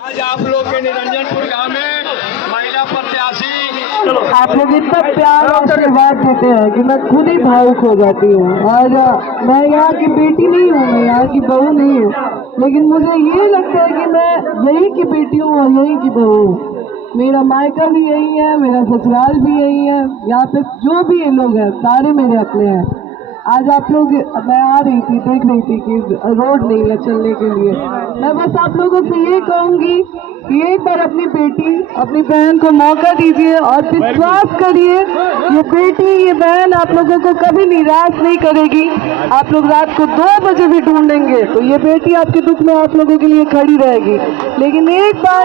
आज आप लोग के निरंजनपुर गांव में महिला प्रत्याशी आप लोग इतना प्यार और आशीर्वाद देते हैं कि मैं खुद ही भावुक हो जाती हूँ। और मैं यहाँ की बेटी नहीं हूँ, मैं यहाँ की बहू नहीं हूँ, लेकिन मुझे ये लगता है कि मैं यहीं की बेटी हूँ और यहीं की बहू हूँ। मेरा मायका भी यही है, मेरा ससुराल भी यही है। यहाँ पे जो भी ये लोग हैं सारे मेरे अपने हैं। आज आप लोग, मैं आ रही थी, देख रही थी कि रोड नहीं है चलने के लिए। मैं बस आप लोगों से ये कहूंगी कि एक बार अपनी बेटी, अपनी बहन को मौका दीजिए और विश्वास करिए, ये बेटी, ये बहन आप लोगों को कभी निराश नहीं करेगी। आप लोग रात को 2 बजे भी ढूंढेंगे तो ये बेटी आपके दुख में आप लोगों के लिए खड़ी रहेगी। लेकिन एक बार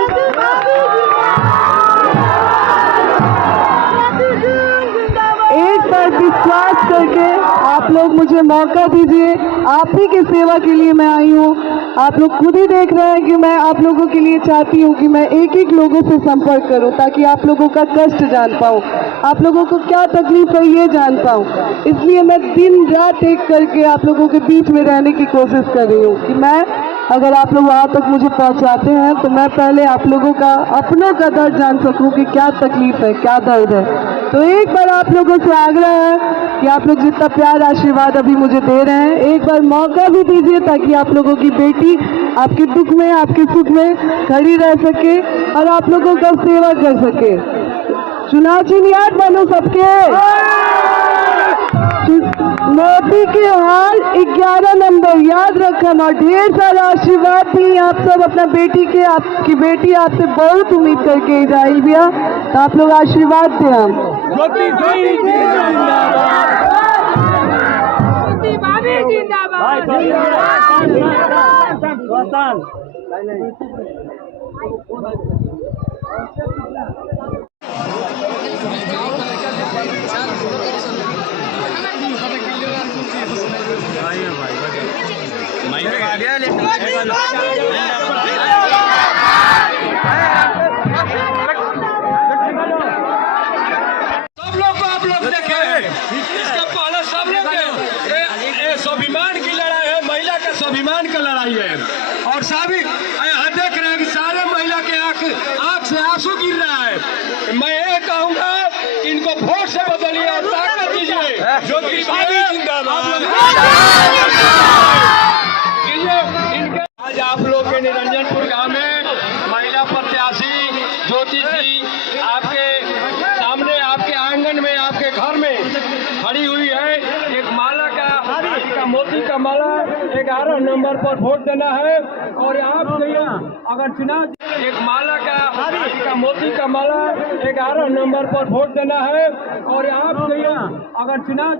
विश्वास करके आप लोग मुझे मौका दीजिए। आप ही की सेवा के लिए मैं आई हूँ। आप लोग खुद ही देख रहे हैं कि मैं आप लोगों के लिए चाहती हूँ कि मैं एक एक लोगों से संपर्क करूँ ताकि आप लोगों का कष्ट जान पाऊँ, आप लोगों को क्या तकलीफ है ये जान पाऊँ। इसलिए मैं दिन रात एक करके आप लोगों के बीच में रहने की कोशिश कर रही हूँ कि मैं, अगर आप लोग वहाँ तक मुझे पहुँचाते हैं तो मैं पहले आप लोगों का, अपनों का दर्द जान सकूँ कि क्या तकलीफ है, क्या दर्द है। तो एक बार आप लोगों से आग्रह है कि आप लोग जितना प्यार आशीर्वाद अभी मुझे दे रहे हैं, एक बार मौका भी दीजिए ताकि आप लोगों की बेटी आपके दुख में, आपके सुख में खड़ी रह सके और आप लोगों का सेवा कर सके। चुनाव चिन्ह याद मानो सबके, मोदी के हाल 11 नंबर याद रखना और ढेर सारा आशीर्वाद भी। आप सब अपना बेटी के, आपकी बेटी आपसे बहुत उम्मीद करके जाएगी भैया, तो आप लोग आशीर्वाद दें। हम स्वाभिमान की लड़ाई है, महिला का स्वाभिमान का लड़ाई है। और सभी यहाँ देख रहे हैं कि सारे महिला के आंख से आंसू गिर रहा है। मैं ये कहूँगा कि इनको वोट से बदलिए और ताकत दीजिए। ज्योति आज आप लोग के निरंजनपुर गांव में महिला प्रत्याशी ज्योति जी आपके सामने, आपके आंगन में, आपके घर में खड़ी हुई है। एक माला का मोती का माला 11 नंबर पर वोट देना है। और आप अगर चुनाव, एक माला का मोती का माला 11 नंबर पर वोट देना है। और आप अगर चुनाव